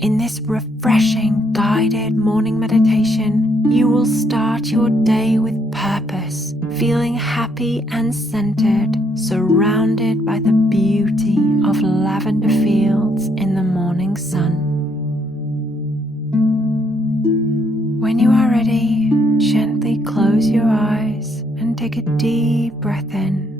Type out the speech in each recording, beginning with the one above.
In this refreshing guided morning meditation, you will start your day with purpose, feeling happy and centered, surrounded by the beauty of lavender fields in the morning sun. When you are ready, gently close your eyes and take a deep breath in.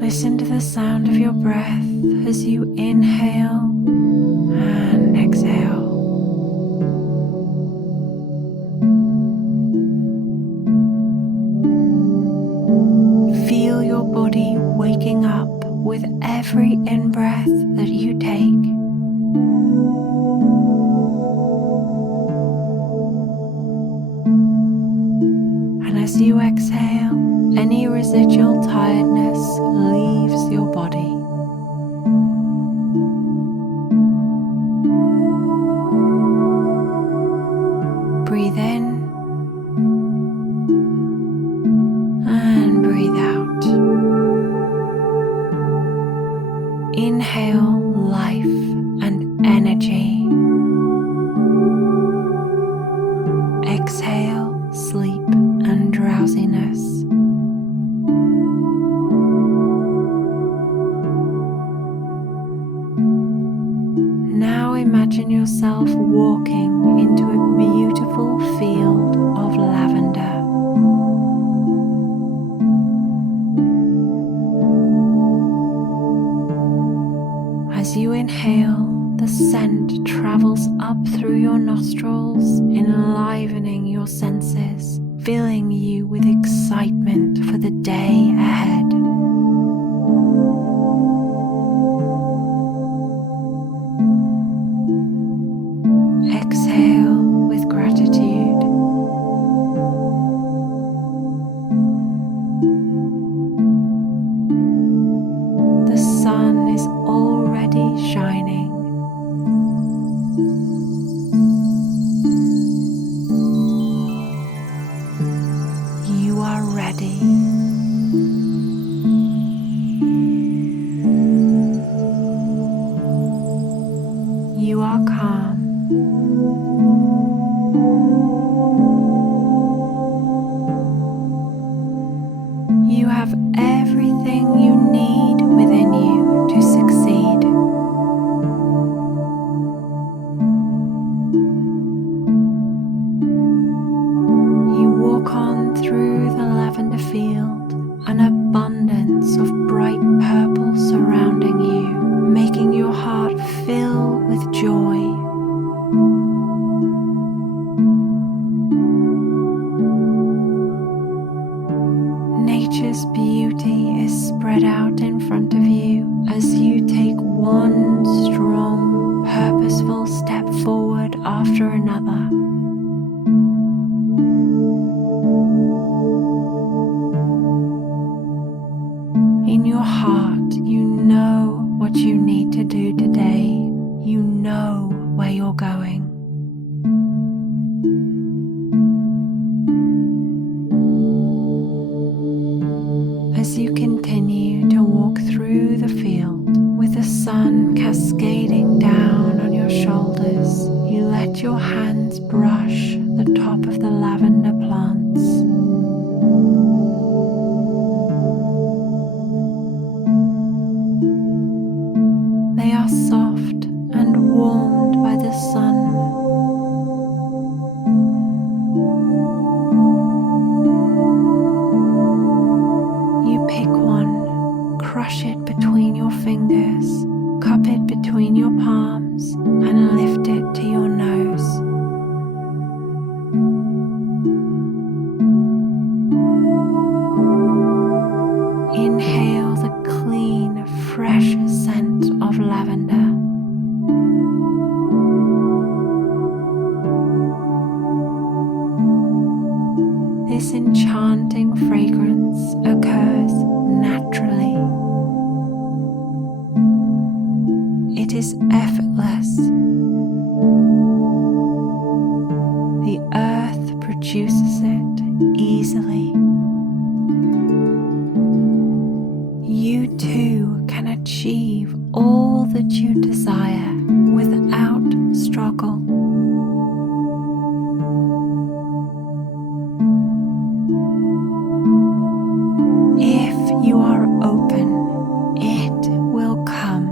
Listen to the sound of your breath as you inhale and exhale. Feel your body waking up with every in-breath that you take. And as you exhale, any residual tiredness leaves your body. Breathe in and breathe out. Inhale life and energy. Exhale sleep and drowsiness. Now imagine yourself walking into a beautiful field of lavender. As you inhale, the scent travels up through your nostrils, enlivening your senses, filling you with excitement for the day ahead. Exhale with gratitude. The sun is already shining. You are ready. You are calm. You have everything you need within you to succeed. You walk on through the lavender field, an abundance of bright purple surrounding you, making your heart fill with joy. Nature's beauty is spread out in front of you as you take one strong, purposeful step forward after another. In your heart, you know what you need to do today. You know where you're going. As you continue to walk through the field with the sun cascading down on your shoulders, you let your hands brush the top of the lavender plants. They are soft and warmed by the sun. Pick one, crush it between your fingers, cup it between your palms, and lift it to your nose. Inhale the clean, fresh scent of lavender. This enchanting fragrance occurs naturally. It is effortless. The earth produces it easily. that you desire without struggle. If you are open, it will come.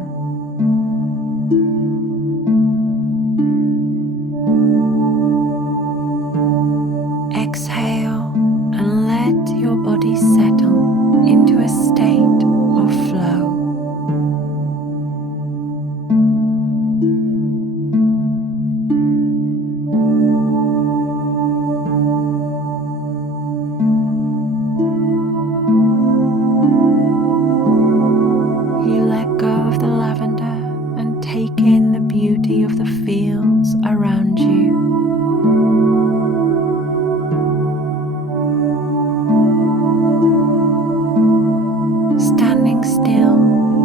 Exhale and let your body settle into a state of flow. You let go of the lavender and take in the beauty of the fields around you. Standing still,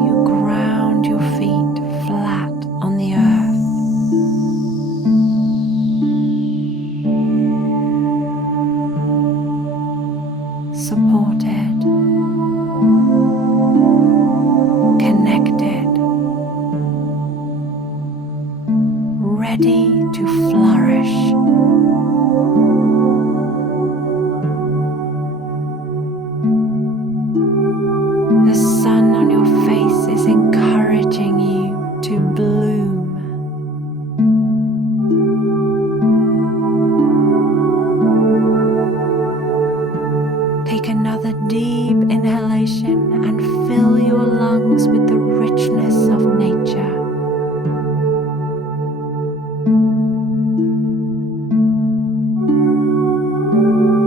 you ground your feet flat on the earth. Supported, connected, ready to flourish. The sun on your face is encouraging you to bloom. Take another deep inhalation and fill your lungs with the richness of nature.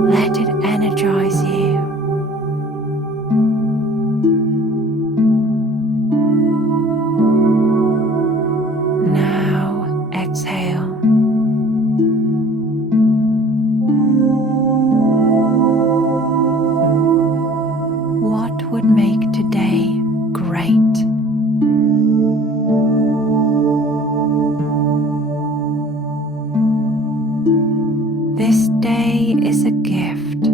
Let it energize you. Now exhale. What would make today great? This day is a gift.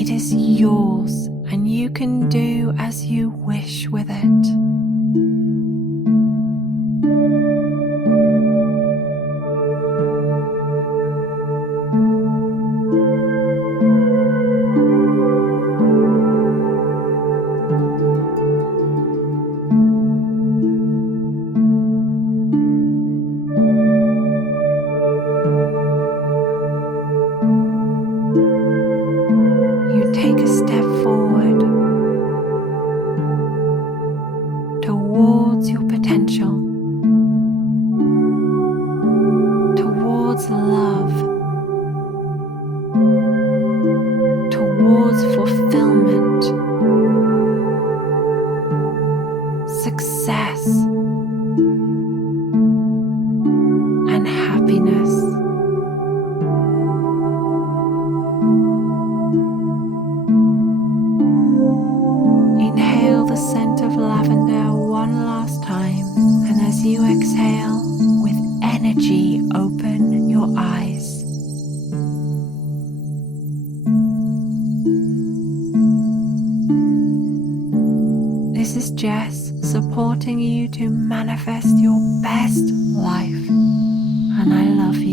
It is yours, and you can do as you wish with it. You take a step forward towards your potential, towards love, towards fulfillment, success, and happiness. Inhale the scent of lavender one last time, and as you exhale, with energy, open your eyes. This is Jess, supporting you to manifest your best life, and I love you.